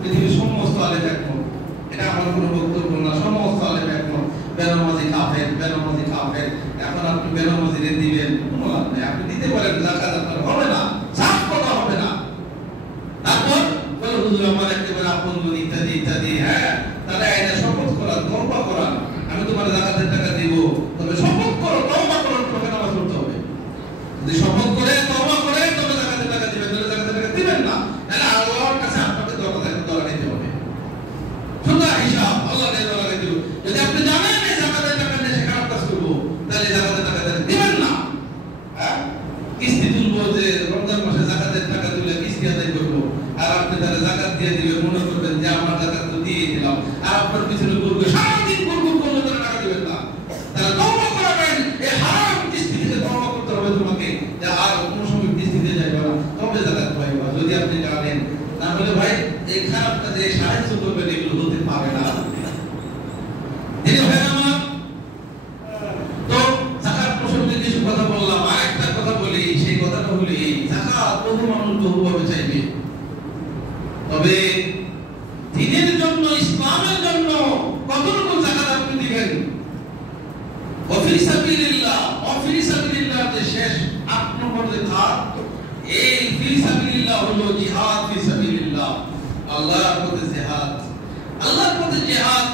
পৃথিবীর সমস্ত আলেম একমত, এটা আমার কোনো বক্তব্য না, সমস্ত আলেম একমত। বেনামাজি কাফের। এখন আপনি বেনামাজিরে দিবেন, কোনো লাভ নেই। আপনি দিতে পারেন, যাকাত আপনার হবে না, সাফ কথা হবে না। তারপর বলে, হুজুর আমার একেবারে আপনজন ইত্যাদি। তাহলে এটা শপথ করা, তওবা করা, আমি তোমার যাকাতের টাকা দিব, তবে শপথ করো, তওবা করো, তবে নামাজ পড়তে হবে। যদি শপথ করে তওবা করে তবে যাকাতের টাকা দিবেন, তাহলে যাকাতের টাকা দিবেন না, তাহলে আল্লাহর কাছে আপনাকে দরজা দিতে হবে। সোজা হিসাব, আল্লাহ দরজা দিতে হবে। যদি আপনি জানেন এই যাকাতের টাকা নিয়ে সে খারাপ কাজ করবো, তাহলে যাকাতের টাকা দিবেন না। কিস্তি তুলবো, যে রমজান মাসে যাকাতের টাকা তুলে কিস্তি আদায় করবো, আর আপনি তাহলে যাকাত দিয়ে দিবেন, মনে করবেন যে আমার যাকাত তো দিয়ে দিলাম, আর আপনার পিছনে ঘুরবে, সারাদিন ঘুরঘুর করলে তারা টাকা দিবেন না। তাহলে তওবা করবেন, এই হারাম কিস্তি থেকে তওবা করতে হবে তোমাকে, যে আর কোনো সময় কিস্তি দিয়ে যাইবা না, তবে যাকাত পাইবা, যদি আপনি জানেন। না হলে ভাই এই খারাপ কাজে সাহায্য করবেন, এগুলো হতে পারে না। তো যাকাত প্রসঙ্গে কিছু কথা বললাম, আরেকটা কথা বলি, সেই কথাটা হলো এই, যাকাত বহু মানুষ বহুভাবে চাইবে, তবে দ্বীনের জন্য, ইসলামের জন্য কতটুকু যাকাত আপনি দিবেন? ওয়াফি সাবিলিল্লাহ যে শেষ 8 নম্বর যে ধাপ, এই ফি সাবিলিল্লাহ হলো জিহাদ। ফি সাবিলিল্লাহ আল্লাহর পথে জিহাদ, আল্লাহর পথে জিহাদ।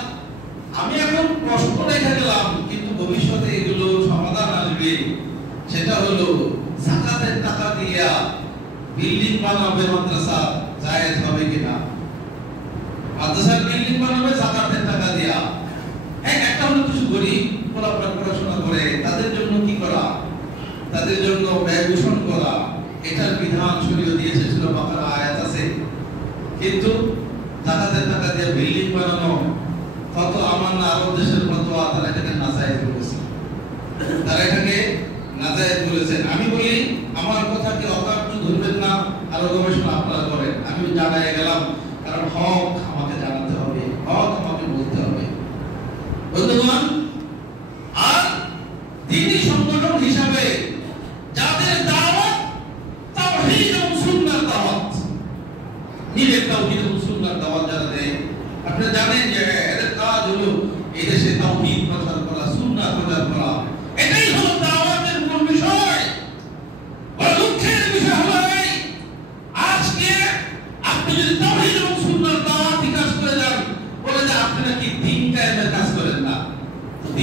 আমি এখন প্রশ্ন রেখে গেলাম, কিন্তু ভবিষ্যতে এগুলো সমাধান আসবে। সেটা হলো যাকাতের টাকা দিয়া বিল্ডিং বানাবে, মাদ্রাসা জায়েজ হবে কিনা? মাদ্রাসার বিল্ডিং বানাবে যাকাতের টাকা দিয়া। একটা হলো কিছু গরিব পড়াশোনা করে, তাদের জন্য কি করা? তাদের জন্য ব্যয় পোষণ করা, এটার বিধান শরীয়ত দিয়েছে, সূরা বাকারা আয়াত আছে। কিন্তু যাকাতের টাকা দিয়ে বিল্ডিং বানানো, কত আমার না আরব দেশের ফতোয়া, তারা এটাকে নাজায়েজ বলেছেন। আমি বলি, আমার কথাকে অকার্য ধরবেন না, আরো গবেষণা আপনারা করেন। আমি জানাই গেলাম, কারণ হক আমাকে জানাতে হবে, হক আমাকে বলতে হবে। বন্ধুগণ, আর দ্বীনি সংগঠন হিসাবে যাদের দাওয়াত তাওহীদ ও সুন্নাহর দাওয়াত, নিরেট তাওহীদ ও সুন্নাহর দাওয়াত যারা দেয়, আপনারা জানেন যে এদের কাজ হলো এই দেশে তাওহীদ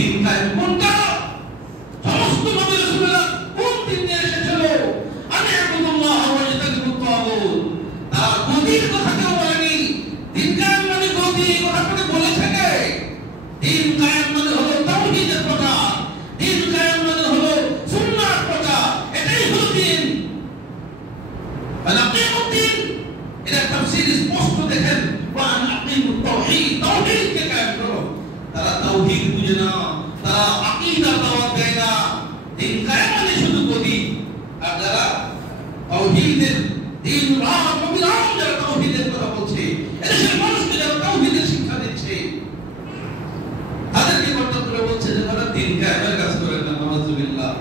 দিন কায়েম কোনটা? সমস্ত নবী রাসূলরা কোন দিন নিয়ে এসেছিল? আনে আবুদুল্লাহ ওয়া ইজতানিবুত তাগুত। তারা গদির কথা কেউ বলেনি। দিন কায়েম মানে গদি, এই কথা বলেছে কে? দিন কায়েম মানে হলো তাওহীদের প্রচার, দিন কায়েম মানে হলো সুন্নাহর প্রচার, এটাই হলো দিন। আনাকিমুদ্দিন, এটা তাফসীর স্পষ্ট দেখেন, ওয়া আনাকিমুত তাওহীদ, তাওহীদকে কায়েম করো। তারা তাওহীদ বুঝে না, তারা আকীদার দাওয়াত দেয় না। দিন কায়েম মানে শুধু গদি। আর যারা তাওহীদের দিন রাত অবিরাম যারা তাওহীদের কথা বলছে, এদেশের মানুষকে যারা তাওহীদের শিক্ষা দিচ্ছে, তাদেরকে কর্তব্য করে বলছে যে তারা দিন কায়েমের কাজ করেন না। নাউযুবিল্লাহ।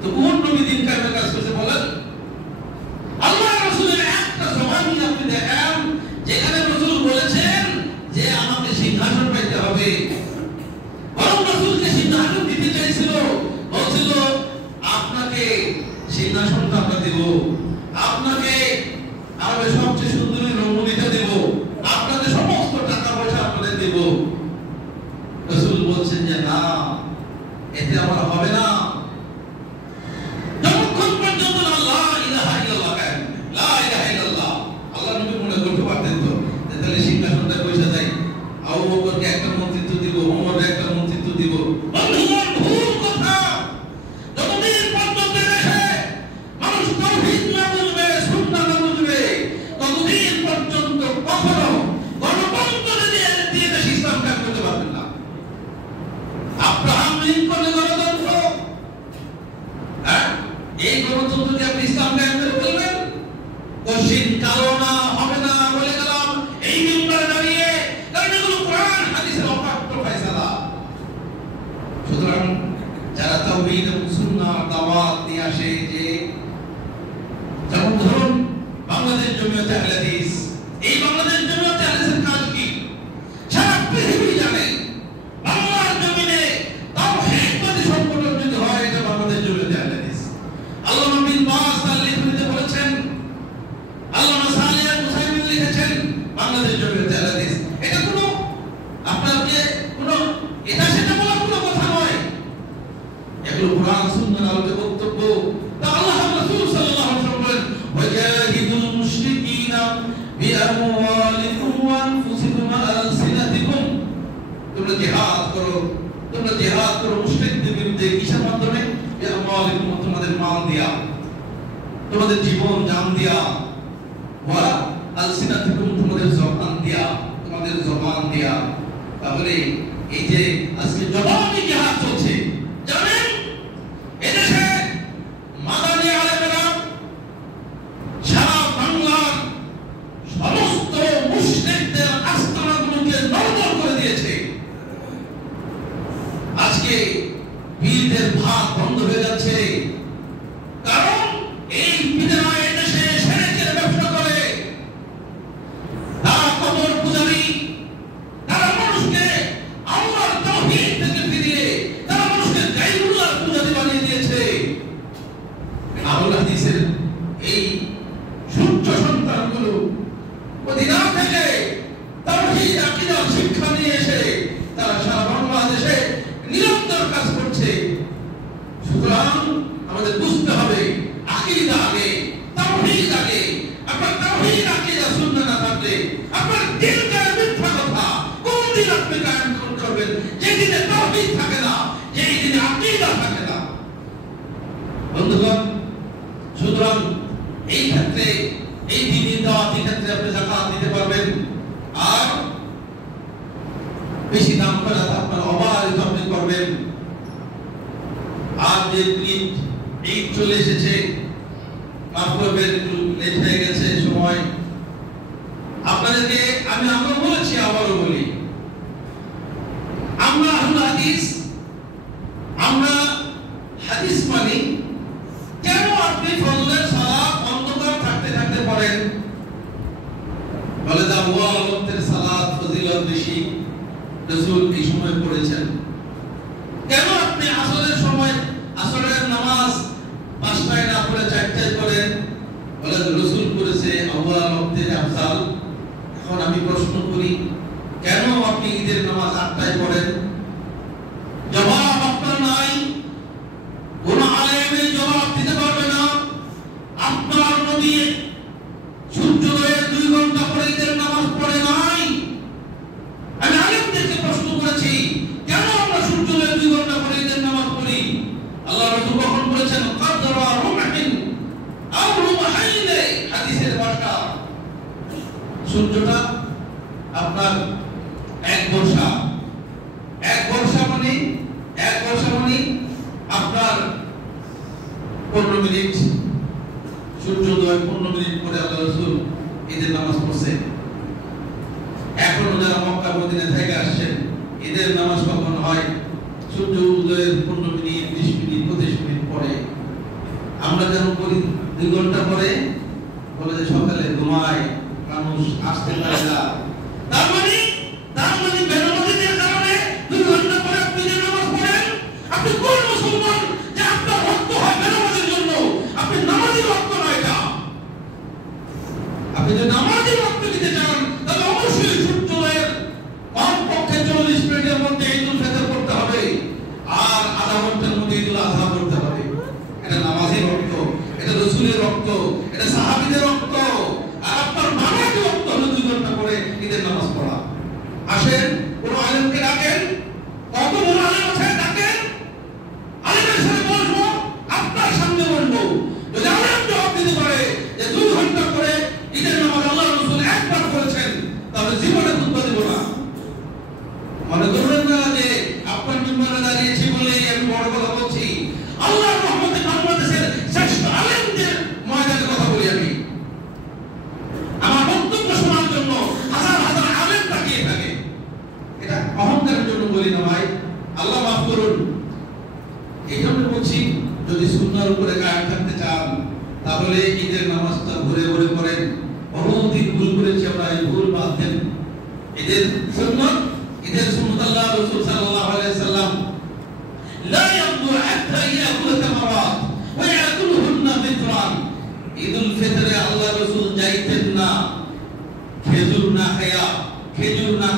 তো কোন নবী দিন কায়েমের কাজ করেছে বলেন? আল্লাহ রাসূলের একটা জবানি আপনি দেখেন যেখানে রাসূল বলেছেন যে আমাকে সিংহাসন পাইতে হবে। বরং রাসূলকে সিংহাসন দিতে চাইছিল, বলছিল আপনাকে সিংহাসনটা আমরা দেব, আপনাকে আমাদের সবচেয়ে সুন্দরী রমণীটা দেব, আপনাদের সমস্ত টাকা পয়সা আপনাদের দেব। রাসূল বলছেন যে না, এতে আমার হবে না। যতক্ষণ পর্যন্ত লা ইলাহা ইল্লাল্লাহ কায়েম, লা ইলাহা ইল্লাল্লাহ, আল্লাহ নবী মনে করতে পারতেন তো যে তাহলে সিংহাসনটা পয়সা যায়, আবু বকরকে একটা মন্ত্রিত্ব দিব, ওমরকে একটা মন্ত্রিত্ব দিব। বন্ধুগণ, ভুল কথা। যতদিন পর্যন্ত দেশে মানুষ তাওহীদ না বুঝবে, সুন্নাহ না বুঝবে, ততদিন পর্যন্ত কখনো গণতন্ত্র দিয়ে দেশে ইসলাম কায়েম করতে পারবেন না। আব্রাহাম লিঙ্কনের গণতন্ত্র, এই গণতন্ত্রকে আপনি ইসলাম কায়েম করে ফেলবেন? কোশ্চিন কালো না, হবে না বলে গেলাম এই মিম্বরে দাঁড়িয়ে, কারণ এগুলো কোরআন হাদিসের অপাঠ্য ফয়সালা। সুতরাং যারা তাওহীদ এবং সুন্নাহর দাওয়াত নিয়ে আসে, যে যেমন ধরুন বাংলাদেশ জমিয়তে আহলে হাদিস, এই বাংলাদেশ জমিয়তে আহলে হাদিসের কাজ কি? সারা পৃথিবী জানে বাংলার জমিনে তাওহীদবাদী সংগঠন যদি হয়, এটা বাংলাদেশ জমিয়তে আহলে হাদিস। আল্লামা বিন বাজ তার লেখনীতে বলেছেন, আল্লামা সালেহ আল মুসাইমিন লিখেছেন, বাংলাদেশ জমিয়তে আহলে হাদিস। এটা কোনো আপনাকে কোনো এটা সেটা বলার কোনো কথা নয়, এগুলো কোরআন সুন্নাহর আলোকে বক্তব্য। তা আল্লাহ রাসূল সাল্লাল্লাহু আলাইহি ওয়াসাল্লাম বলেন, ওয়াজাহিদুল মুশরিকিনা বিআমওয়ালিকুম ওয়া আনফুসিকুম ওয়া আলসিনাতিকুম। তোমরা জিহাদ করো, তোমরা জিহাদ করো মুশরিকদের বিরুদ্ধে, কিসের মাধ্যমে? বিআমওয়ালিকুম, তোমাদের মাল দিয়া, তোমাদের জীবন জান দিয়া, ওয়া আলসিনাতিকুম, তোমাদের জবান দিয়া, তোমাদের জবান দিয়া। তাহলে এই যে আজকে জবানি জিহাদ চলছে, জানেন এদেশে মাদানী আলেমেরা সারা বাংলার সমস্ত মুশরিকদের আস্তানাগুলোকে নড়বড় করে দিয়েছে। আজকে পীরদের ভাত বন্ধ হয়ে যাচ্ছে, কারণ এই পীররা এদেশে শিরকের ব্যবসা করে। তারা কবর পূজারী, তারা মানুষকে আল্লাহর তাওহীদ থেকে ফিরিয়ে তারা মানুষকে গায়রুল্লাহর পূজারী বানিয়ে দিয়েছে। আহলে হাদিসের এই সূর্য সন্তানগুলো মদিনা থেকে তাওহীদ আকীদার শিক্ষা নিয়ে এসে তারা সারা বাংলাদেশে নিরন্তর কাজ করছে। সুতরাং আমাদের বুঝতে হবে আকীদা আগে, তাওহীদ আগে। আপনার তাওহীদ আকীদা সুন্নাহ না থাকলে আপনার দিনটা মিথ্যা কথা। কোন দিন আপনি কায়েম করবেন? যেদিনে তাওহীদ থাকে না, যেই দিনে আকীদা থাকে না। বন্ধুগণ, সুতরাং এই ক্ষেত্রে এই দ্বীনি দাওয়াতি ক্ষেত্রে আপনি যাকাত দিতে পারবেন, আর বেশি দাম করে আপনার অবারিত আপনি করবেন। আর যে ঈদ চলে এসেছে, মাফ করবেন একটু লেট হয়ে গেছে সময়। আপনাদেরকে আমি আগেও বলেছি, আবারও বলি, আমরা আহলে হাদিস, আমরা হাদিস মানি। কেন আপনি ফজরের সালাত অন্ধকার থাকতে থাকতে পড়েন? বলে আউয়াল ওয়াক্তের সালাত ফজিলত বেশি, রাসূল এই সময় পড়েছেন। কেন আপনি আসরের সময় আসরের নামাজ 5টায় না পড়ে 4টায় পড়েন? বলে রাসূল করেছে আউয়াল ওয়াক্তের আফজাল। এখন আমি প্রশ্ন করি, কেন আপনি ঈদের নামাজ 8টায় পড়েন? এখনই আপনার 15 মিনিট সূর্যোদয় 15 মিনিট পরে আল্লাহ রাসূল ঈদের নামাজ পড়ছেন। এখনো যারা মক্কা মদিনা থেকে আসছেন ঈদের নামাজ কখন হয়? সূর্য উদয়ের 15 মিনিট 20 মিনিট 25 মিনিট পরে। আমরা যেমন করি 2 ঘন্টা পরে, বলে যে সকালে ঘুমায় মানুষ আসতে পারে না। তার মানে বেনামাজিদের কারণে 2 ঘন্টা পরে আপনি যে নামাজ পড়েন, আপনি কোন মুসলমান যে আপনার রক্ত হয় বেনামাজির জন্য? আপনি নামাজের রক্ত নয় এটা। আপনি যদি নামাজের রক্ত দিতে চান তাহলে অবশ্যই সূর্যোদয়ের কমপক্ষে 40 মিনিটের মধ্যে ঈদুল ফিতর করতে হবে, আর আধা ঘন্টার মধ্যে ঈদুল আযহা করতে হবে। এটা নামাজের রক্ত, এটা রাসূলের রক্ত, এটা সাহাবীদের রক্ত। আর আপনার নামাজের রক্ত হলো 2 ঘন্টা করে ঈদের নামাজ পড়া। আসেন কোন আলেমকে ডাকেন, কত বড় আলেম আছে ডাকেন, আলেমের সাথে বসবো, আপনার সামনে বলবো। যদি আলেম জবাব দিতে পারে যে 2 ঘন্টা করে ঈদের নামাজ আল্লাহ রাসূল একবার করেছেন, তাহলে জীবনে খুতবা দেব না। মনে করবেন না যে আপনার মিম্বরে দাঁড়িয়েছি বলেই আমি বড় কথা বলছি। আল্লাহর রহমতে বাংলাদেশের শ্রেষ্ঠ আলেমদের ময়দানে কথা বলি আমি। আমার বক্তব্য শোনার জন্য হাজার হাজার আলেম তাকিয়ে থাকে। এটা অহংকারের জন্য বলি না ভাই, আল্লাহ মাফ করুন। এই জন্য বলছি, যদি সুন্নাহর উপরে কায়েম থাকতে চান তাহলে ঈদের নামাজটা ঘুরে ঘুরে করেন। বহুদিন ভুল করেছি আমরা, এই ভুল বাদ দেন। ঈদের সুন্নাত আল্লাহ রাসূল সাল্লাল্লাহু আলাইহি সাল্লাম লা ইয়াবদু হাত্তা ইয়াকুল তামারাত ওয়া ইয়াকুলুহুন্না ফিতরান। ঈদুল ফিতরে আল্লাহ রাসূল যাইতেন না খেজুর না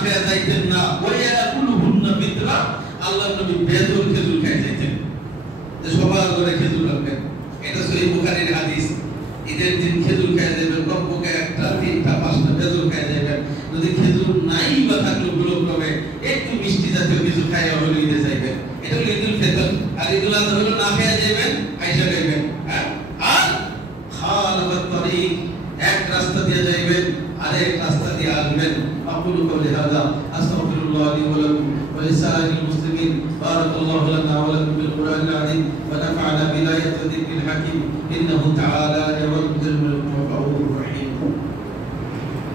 খায়া যাইতেন না। ওয়া ইয়াকুলুহুন্না ফিতরা, আল্লাহ নবী বেজুর খেজুর খায় যাইতেন। যে সবার ঘরে খেজুর রাখবেন, এটা সহিহ বুখারীর হাদিস। ঈদের দিন খেজুর খায় যাবেন, কমপক্ষে 1টা 3টা 5টা খেজুর খায় যাবেন। যদি খেজুর নাই বা থাকলে ভুলক্রমে একটু মিষ্টি জাতীয় কিছু খায় হলে ঈদে যাইবেন। এটা হলো ঈদুল ফিতর। আর ঈদুল আযহা হলো না খায় যাবেন, আয়েশা যাইবেন। আর খালাফাত তরিক, এক রাস্তা দিয়ে যাইবেন আরেক রাস্তা দিয়ে আসবেন। আকুলু কওলি হাযা আস্তাগফিরুল্লাহ লি ওয়া লাকুম ওয়া লিসাইরিল মুসলিমিন। বারাকাল্লাহু লানা ওয়া লাকুম বিল কুরআনিল আযীম ওয়া নাফা'না বিল আয়াতি ওয়া যিকরিল হাকীম। ইন্নাহু তাআলা জাওয়াদুল মুলক ওয়া গফুরুর রাহিম।